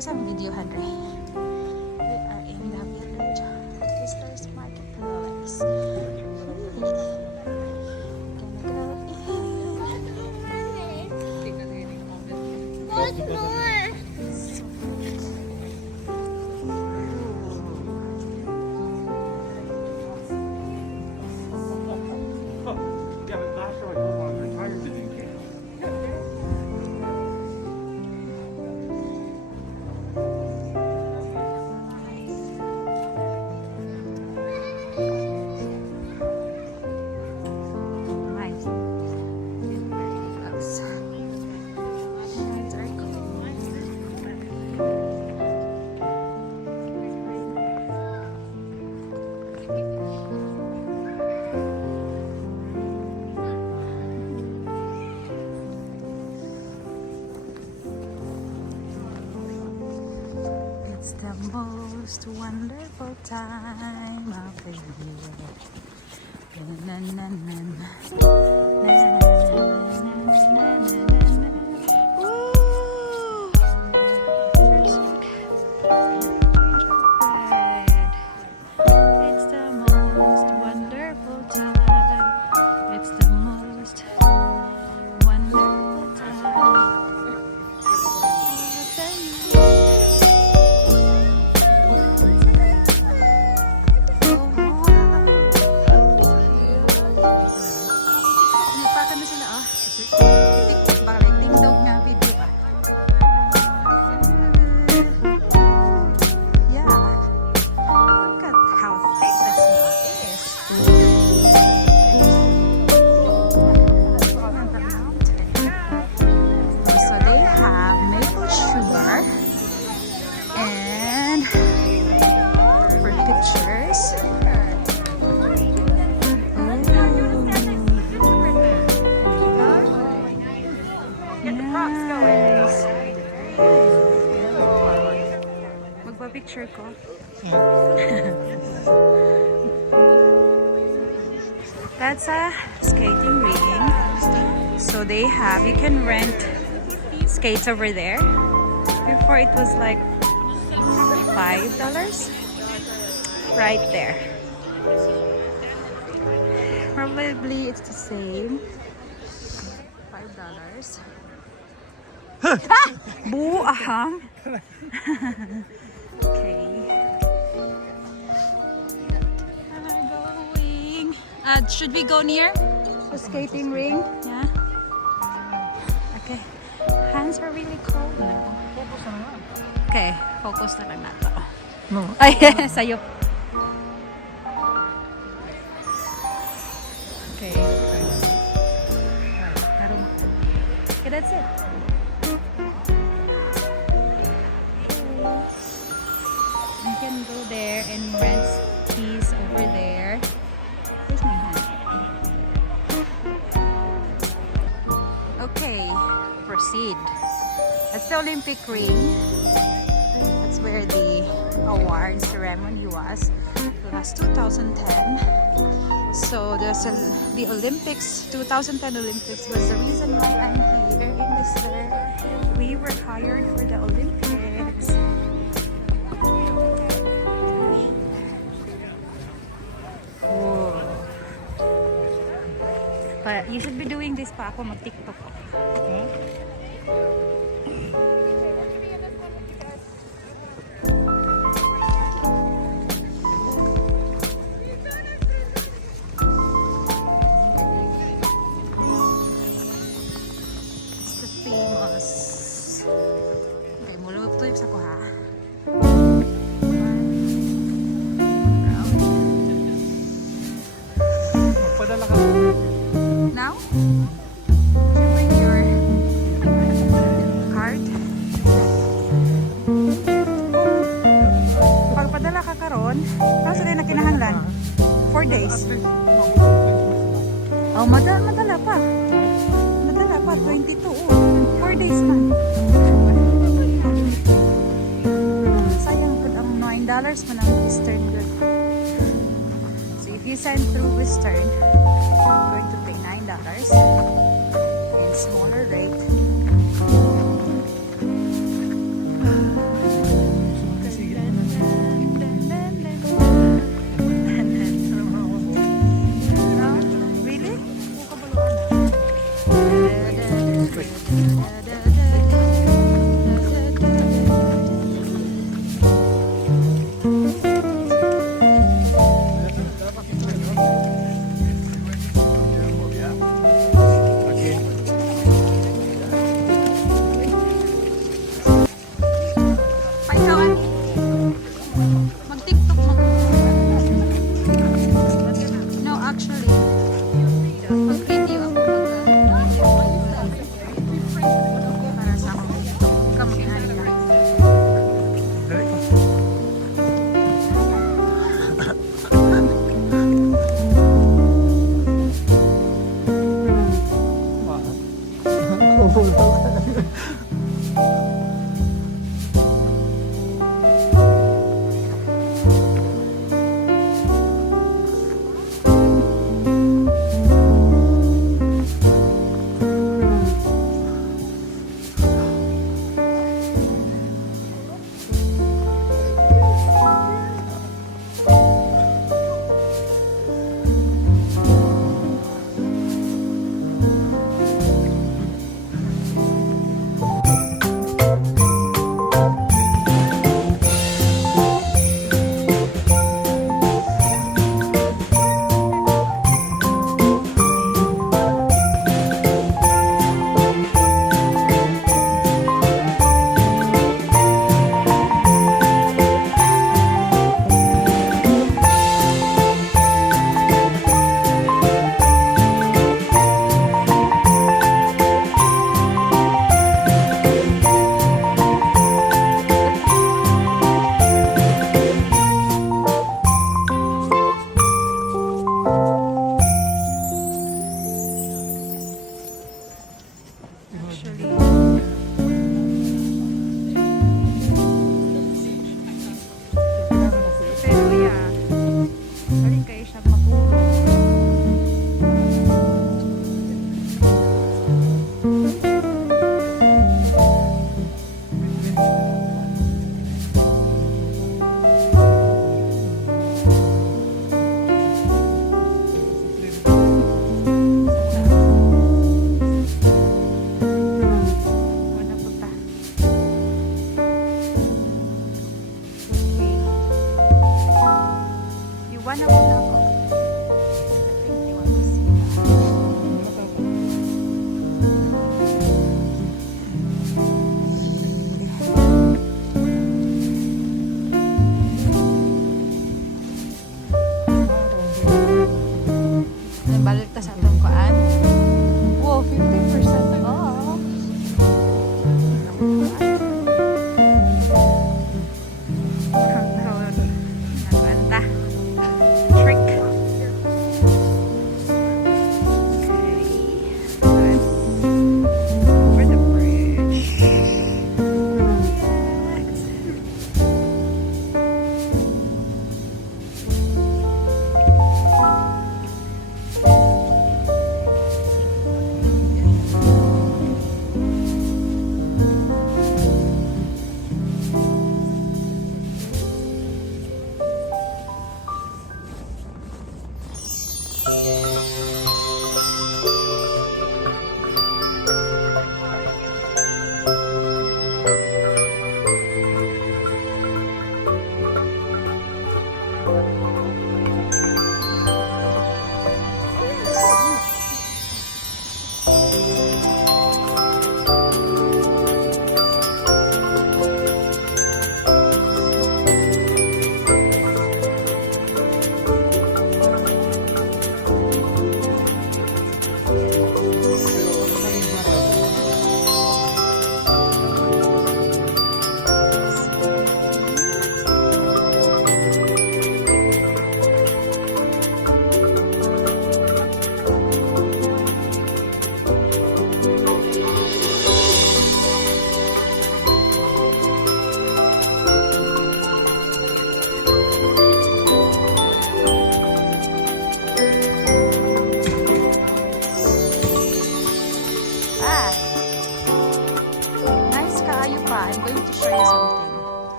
ko sa video, Henry. We are in the village visitors marketplace. Gonna go in. What's more? Yeah, but last year I told one of the tires didn't get. Nice. Close. It's very cool. It's the most wonderful time of the year. Na, na, na, na. Na, na, na, na, na, na. Woo! There's gingerbread. It's the most wonderful time. It's the most wonderful time. Magpa-picture ko. That's a skating ring. So they have, you can rent skates over there. Before it was like $5 right there. Probably it's the same. $5. Boo, ahang. Okay. We're going. Should we go near the skating ring? Yeah. Okay. Hands are really cold now. Okay, focus na lang nato. No. Ay, sa'yo. Okay. Okay, that's it. You can go there and rent skis over there. Where's my hand? Okay, proceed. That's the Olympic ring. That's where the award ceremony was. It was 2010. So the Olympics, 2010 Olympics was the reason why I'm here in this year. We were hired for the Olympics. Whoa. But you should be doing this pa ako mag-TikTok ko. Okay? It's the famous. Okay, mula ito yung sa ko ha. Magpadala ka. Now? You bring your card. Pagpadala ka karon, kaso din na kinahanglan. 4 days. Oh, madala pa. Madala pa, 22. 4 days man. Sayang po ang $9 man ang Western good. So if you send through Western, you're going to pay $9 in smaller rate.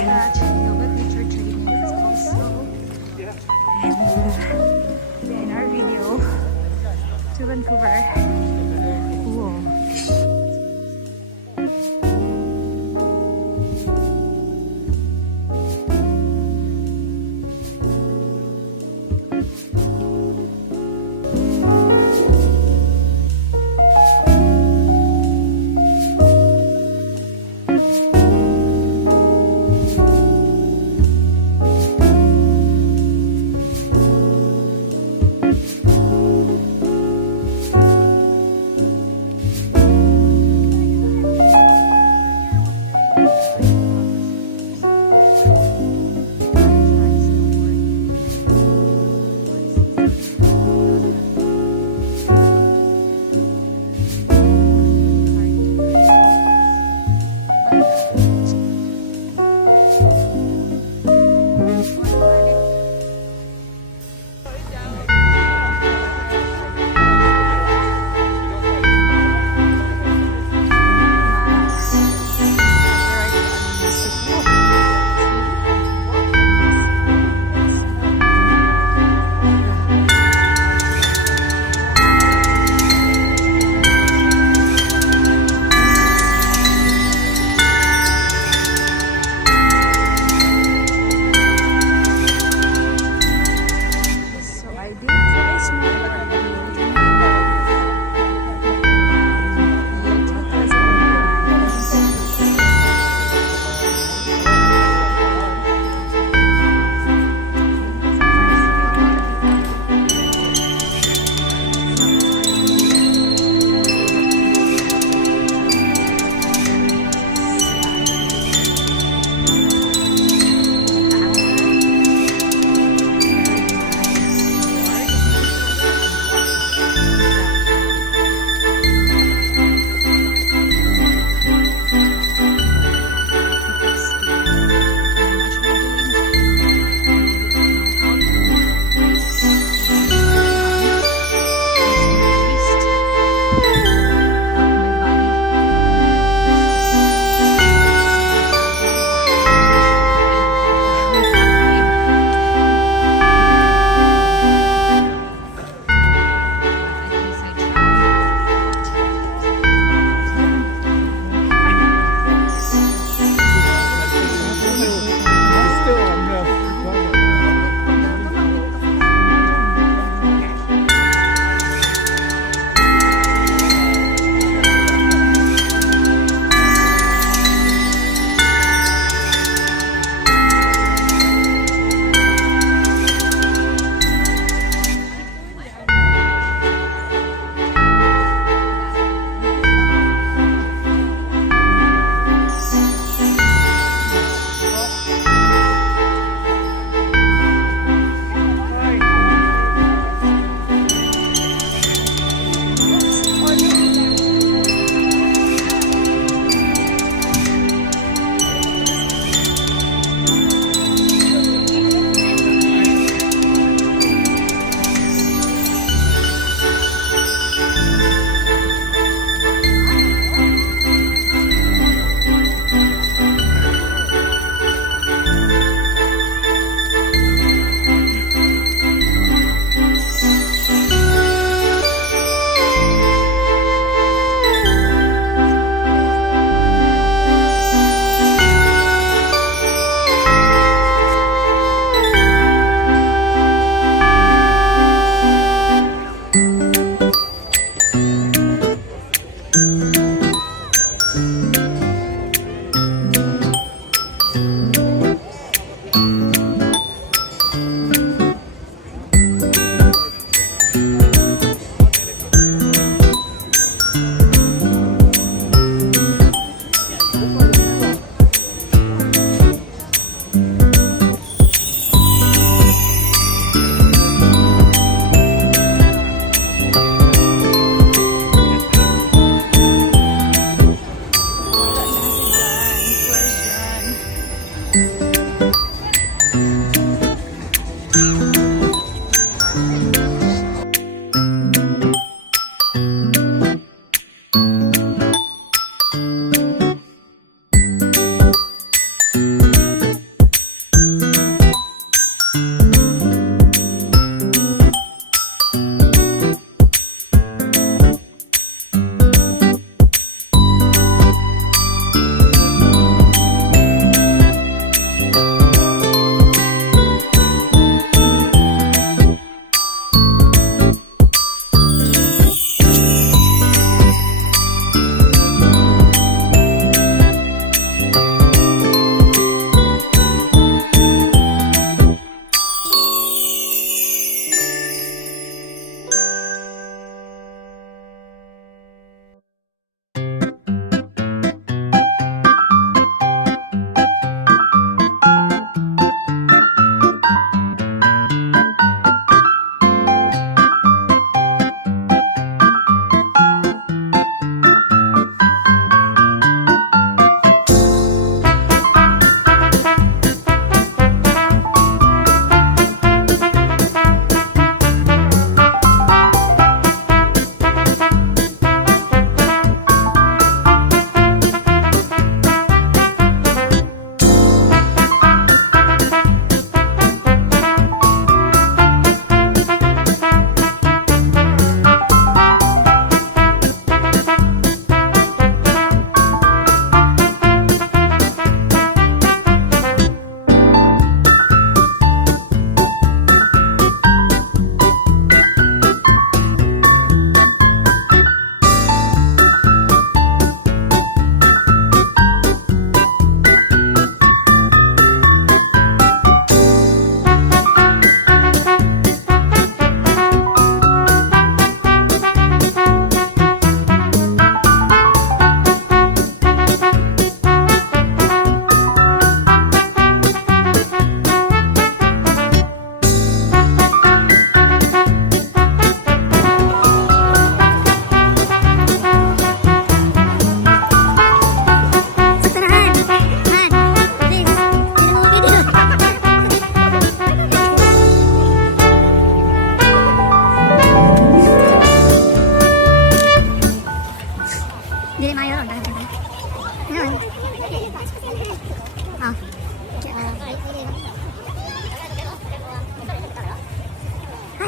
about that yoga teacher training is also in our video to Vancouver. Whoa.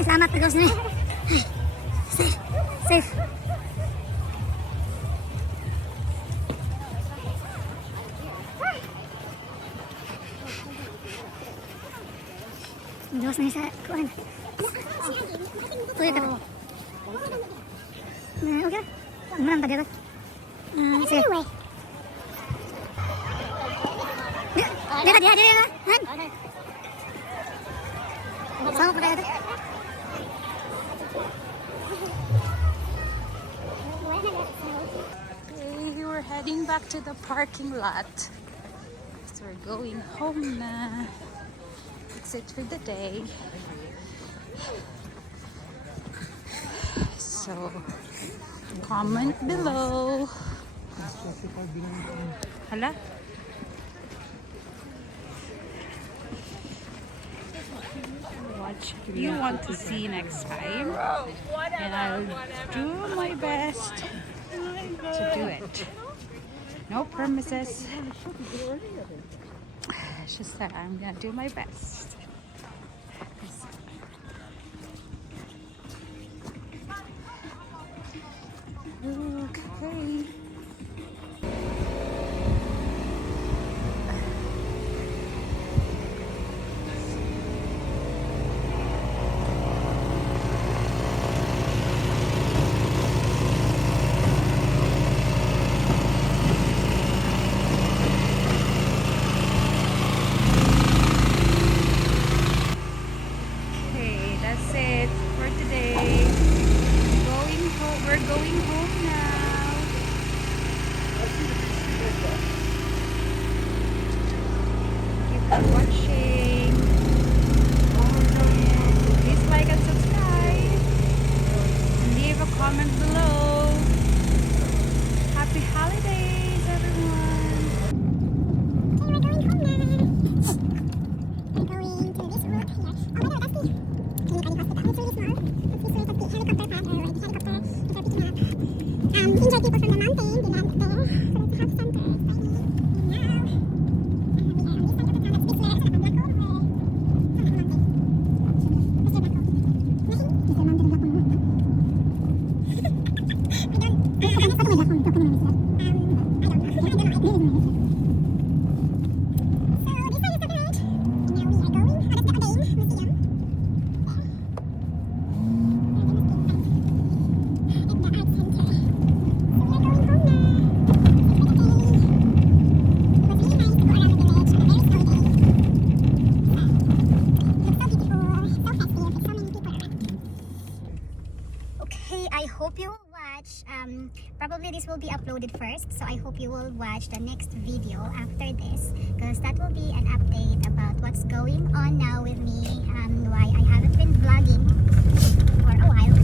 Salamat, pagkawas na rin. Safe. Safe. Pagkawas na rin sa kuwan. Tuloy ka to. Okay. Murang tadi ako. Sige. Dia. Han. Sama pa tayo. Okay, we're heading back to the parking lot. So we're going home na. That's it for the day. So, comment below. Hala? What you want to see next time, and I'll do my best to do it. No promises. It's just that I'm gonna do my best. Okay. We're going home now. Thank you for watching. Please like and subscribe. And leave a comment below. Happy holidays, everyone. Okay, we're going home now. We're going to this road here. Oh my god, that's the clinic hospital. It's really small. It's this way of the helicopter pad, or the helicopter that are picking up injured people from the mountain. They land there. So it's a health center. It's by me now. We are on this side of the town. That's this way. It's a black hole. It's a mountain. Mr. Black Hole. Nothing. Mr. Mountain Black Hole. We don't. Ano ba Black Hole? Ito, kanina Mr. I don't know. I don't know. I really don't know. So this side is the road. Now we are going. Oh, that's the Odin Museum. Okay, I hope you will watch. Probably this will be uploaded first, so I hope you will watch the next video after this, because that will be an update about what's going on now with me, why I haven't been vlogging for a while.